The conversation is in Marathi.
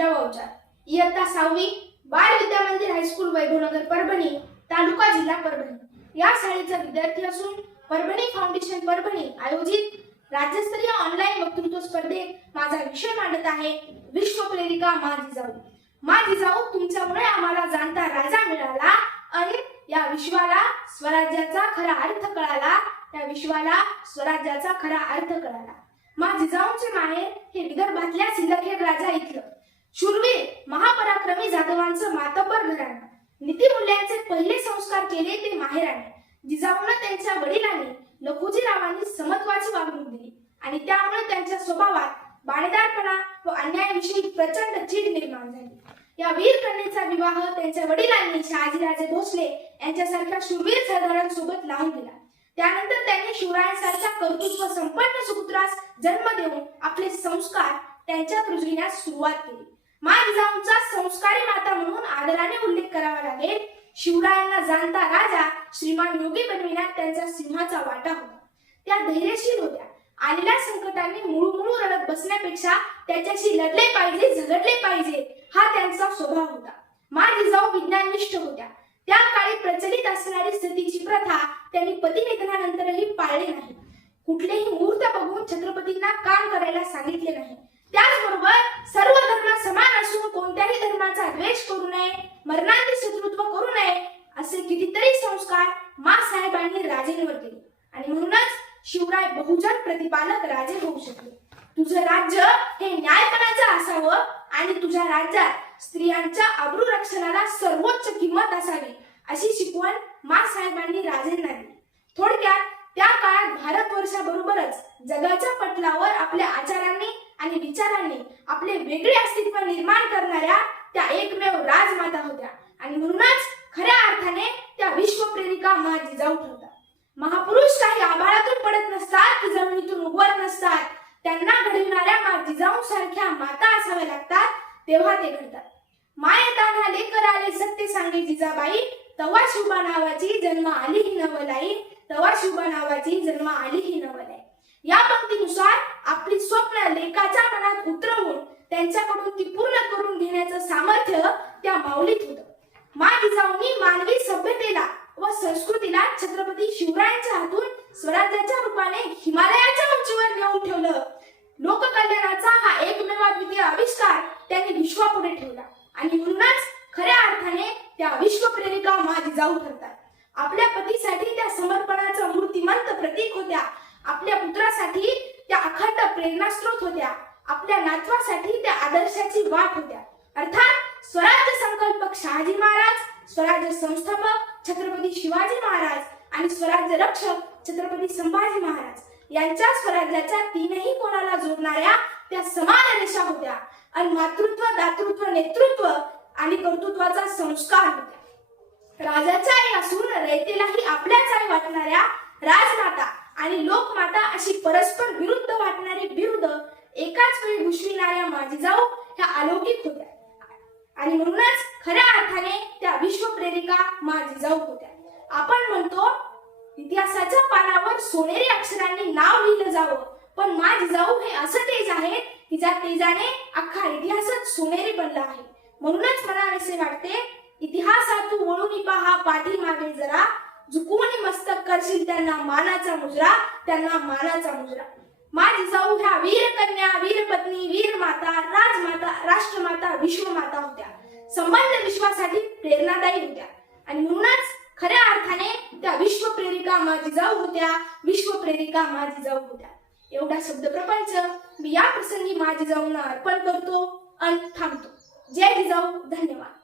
सजाव अवचार इयत्ता सहावी बाल विद्या मंदिर म्हणजे हायस्कूल वैभवनगर परभणी तालुका जिल्हा परभणी. या शाळेचा विद्यार्थी असून परभणी फाउंडेशन परभणी आयोजित राज्यस्तरीय ऑनलाईन वक्तृत्व स्पर्धेत माझा विषय मांडत आहे विश्व विश्वप्रेरिका मा जिजाऊ मा जिजाऊ तुमच्यामुळे आम्हाला जाणता राजा मिळाला आणि या विश्वाला स्वराज्याचा खरा अर्थ कळाला. त्या विश्वाला स्वराज्याचा खरा अर्थ कळाला. मा जिजाऊंचे माहेर हे विदर्भातल्या सिंदखेड राजा इथलं. शूरवीर महापराक्रमी जाधवांचं मातब्बर घराणं. नीतिमूल्यांचे पहिले संस्कार केले ते माहेराने. जिजाऊन त्यांच्या वडिलांनी लखुजीरावांनी समत्वाची वागणूक दिली. आणि त्यामुळे त्यांच्या स्वभावात बाणेदारपणा व अन्यायाविषयी प्रचंड चीड निर्माण झाली. या वीर कन्येचा विवाह त्यांच्या वडिलांनी शहाजीराजे भोसले यांच्यासारख्या शूरवीर सरदारांसोबत लावून दिला. त्यानंतर त्यांनी शिवरायांसारख्या कर्तृत्व संपन्न सुपुत्रास जन्म देऊन आपले संस्कार त्यांच्या रुजविण्यास सुरुवात केली. मा संस्कारी माता म्हणून आदराने उल्लेख करावा लागेल. शिवरायांना जाणता राजा श्रीमान योगी बनविण्यात त्यांचा सिंहाचा वाटा होता. त्या धैर्यशील होत्या. आलेल्या संकटांनी मुळू रडत बसण्यापेक्षा त्याच्याशी लढले पाहिजे झगडले पाहिजे हा त्यांचा स्वभाव होता. मा जिजाऊ विज्ञाननिष्ठ होत्या. त्या काळी प्रचलित असणारी सतीची प्रथा त्यांनी पतिनिधनानंतरही पाळली नाही. कुठलेही मुहूर्त बघून छत्रपतींना काम करायला सांगितले नाही. त्याचबरोबर असे संस्कार मासाहेबांनी राजेंवर केले. आणि म्हणूनच शिवराय बहुजन प्रतिपालक राजे होऊ शकले. तुझं राज्य हे न्यायपणाचं असावं आणि तुझ्या राज्यात स्त्रियांच्या अब्रू रक्षणाला सर्वोच्च किंमत असावी अशी शिकवण मासाहेबांनी राजेंना दिली. थोडक्यात त्या काळात भारत वर्षाबरोबरच जगाच्या पटलावर आपल्या आचारांनी आणि विचारांनी आपले वेगळे अस्तित्व निर्माण करणाऱ्या त्या एकमेव राजमाता होत्या. आणि म्हणूनच खऱ्या अर्थाने त्या विश्वप्रेरिका मा जिजाऊ ठरतात महापुरुष काही आभाळातून पडत नसतात जमिनीतून उगवत नसतात. त्यांना घडविणाऱ्या मा जिजाऊ सारख्या माता असाव्या लागतात तेव्हा ते घडतात. मायताना लेकर आले सत्य सांगे जिजाबाई तवा शुभा नावाची जन्म आली ही नवलाई तवा शुभा नावाची जन्म आली ही नवलाई. या पंक्तीनुसार आपली स्वप्न लेखाच्या मनात उतरवून त्यांच्याकडून ती पूर्ण करून घेण्याचं सामर्थ्य त्या माऊलीत होतं. मा जिजाऊंनी मानवी सभ्यतेला व संस्कृतीला छत्रपती शिवरायांच्या हातून स्वराज्याच्या रूपाने हिमालयाच्या उंचीवर नेऊन ठेवलं. लोककल्याणाचा हा एकमेवाद्वितीय आविष्कार त्यांनी विश्वापुढे ठेवला. आणि म्हणूनच खऱ्या अर्थाने त्या विश्वप्रेरिका माझी जाऊ ठरतात. आपल्या पतीसाठी त्या समर्पणाचं मूर्तिमंत प्रतीक होत्या. आपल्या पुत्रासाठी त्या अखंड प्रेरणास्त्रोत होत्या. आपल्या नातवासाठी त्या आदर्शाची वाट होत्या. अर्थात स्वराज्य संकल्पक शहाजी महाराज स्वराज्य संस्थापक छत्रपती शिवाजी महाराज आणि स्वराज्य रक्षक छत्रपती संभाजी महाराज. यांच्या स्वराज्याच्या तीनही कोणाला जोडणाऱ्या त्या समान रेषा होत्या. आणि मातृत्व दातृत्व नेतृत्व आणि कर्तृत्वाचा संस्कार होत्या राजाच्या आई असून रयतेलाही आपल्याच आई वाटणाऱ्या राजमाता आणि लोकमाता अशी परस्पर विरुद्ध वाटणारी विरुद्ध एकाच वेळी घुसविणाऱ्या माजिजाऊ ह्या अलौकिक होत्या. आणि म्हणूनच खऱ्या अर्थाने त्या विश्वप्रेरिका जाऊ होत्या. आपण म्हणतो इतिहासाच्या पानावर सोनेरी अक्षरांनी नाव लिहिलं जावं पण मा जिजाऊ हे असं तेज आहे की ज्या तेजाने अख्खा इतिहासच सोनेरी बनला आहे. म्हणूनच मला असे वाटते इतिहासातू वळून पहा पाठीमागे जरा. झुकवून मस्तक करशील त्यांना मानाचा मुजरा त्यांना मानाचा मुजरा. माझी जाऊ ह्या वीर कन्या वीर पत्नी वीर माता राजमाता राष्ट्रमाता विश्वमाता होत्या. संबंध विश्वासाठी प्रेरणादायी होत्या. आणि म्हणूनच खऱ्या अर्थाने त्या विश्वप्रेरिका माझी जाऊ होत्या. विश्वप्रेरिका माझी जाऊ होत्या. एवढा शब्द प्रपंच. मी या प्रसंगी माझी जाऊंना अर्पण करतो आणि थांबतो. जय जिजाऊ धन्यवाद.